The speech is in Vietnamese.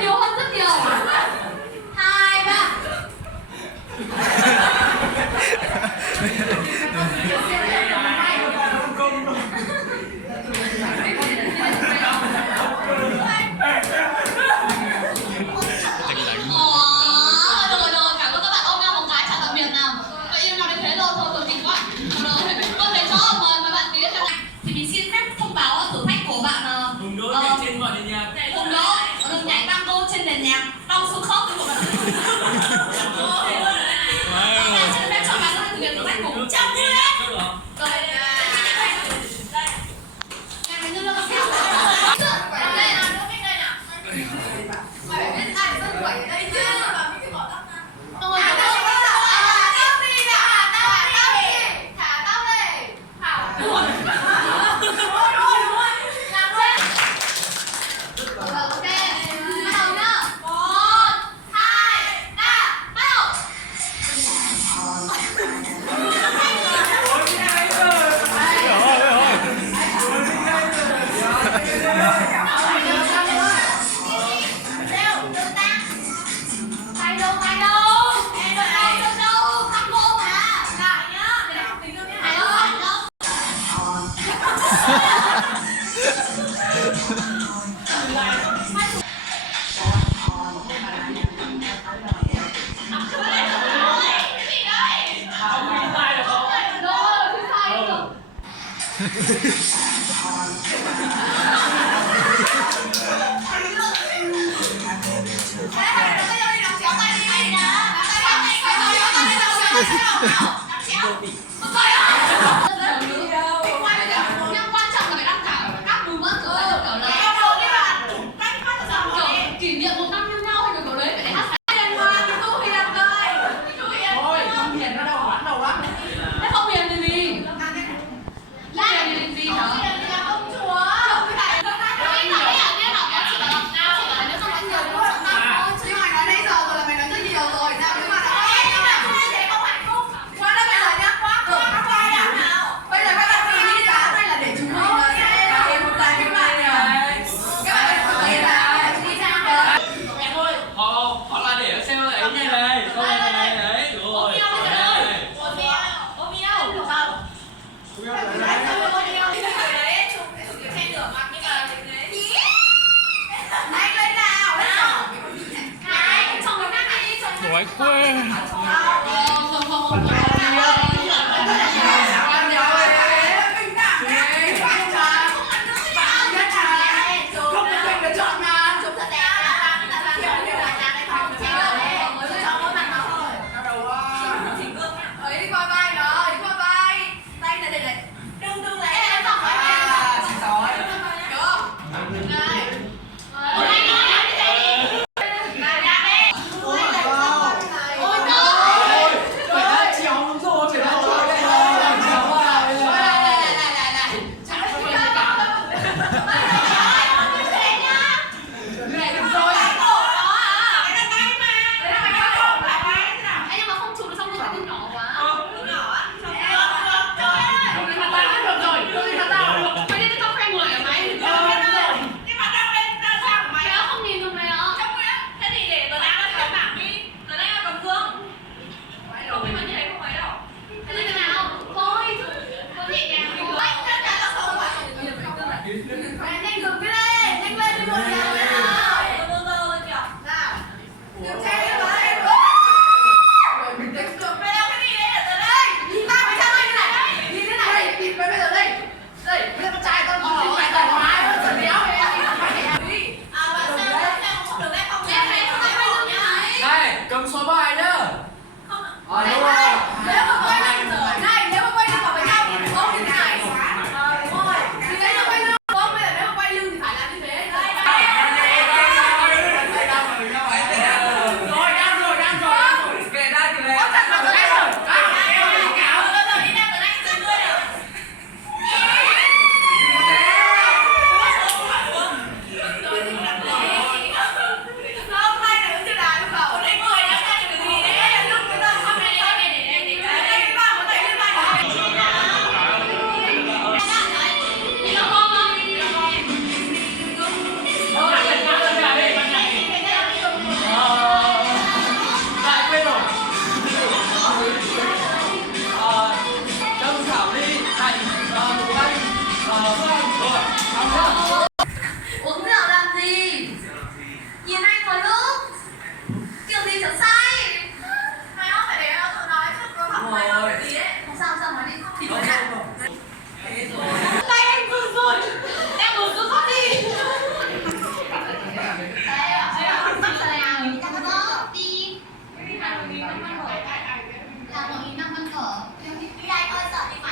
Nhiều hơn rất nhiều. 2, 3. Rồi, cảm ơn các bạn ôm nhau một cái chào tạm biệt nào. Vậy yêu nhau đến thế rồi, thôi tình quá. Rồi, con thấy rõ mời bạn tí nữa. Thì mình xin phép thông báo thử thách của bạn Hùng Đỗ nhảy trên mọi nền nhạc. Hùng Đỗ nhảy tango trên nền nhạc đong xương khớp với của bạn. Xin phép chọn bạn có thể thực hiện thử thách cùng trong vui đấy. Rồi, mình đưa nó theo. Đây nào, đưa cái đây nào. Mày biết ai rất quẩy ở đây chứ? Rồi, thả tóc đi. Thả tóc đi. Thảo. Đúng rồi. Làm lên. Ok. Bắt đầu nhá. 1, 2, 3, bắt đầu. Nhưng quan trọng là phải đăng cả các mùi mất rồi kiểu là kỷ niệm 1 năm yêu nhau hay kiểu đấy phải để hát hiền mà Thu Hiền ơi. Thôi, không hiền nó đâu bán đầu lắm. Thế không hiền thì gì? Hiền thì gì hả? Ông chúa. Cái này là biết học nó chỉ là đọc nào chỉ là nếu không nói nhiều nữa thôi. Chứ mày nói nãy giờ rồi là mày nói rất nhiều rồi. Nào nếu mà nói không hạnh phúc. Quá đã bây giờ nhá, quá nào. Bây giờ các bạn thử đi giá hay là để chúng mình sẽ làm một vài cái bài này. Các bạn thử đi là đi ra rồi. Em ơi, hoặc là để xem lại cái này. Câu này đấy, đúng rồi. Đói quê. là một nghìn năm văn cờ. Vĩ đại ơi sợ thì phải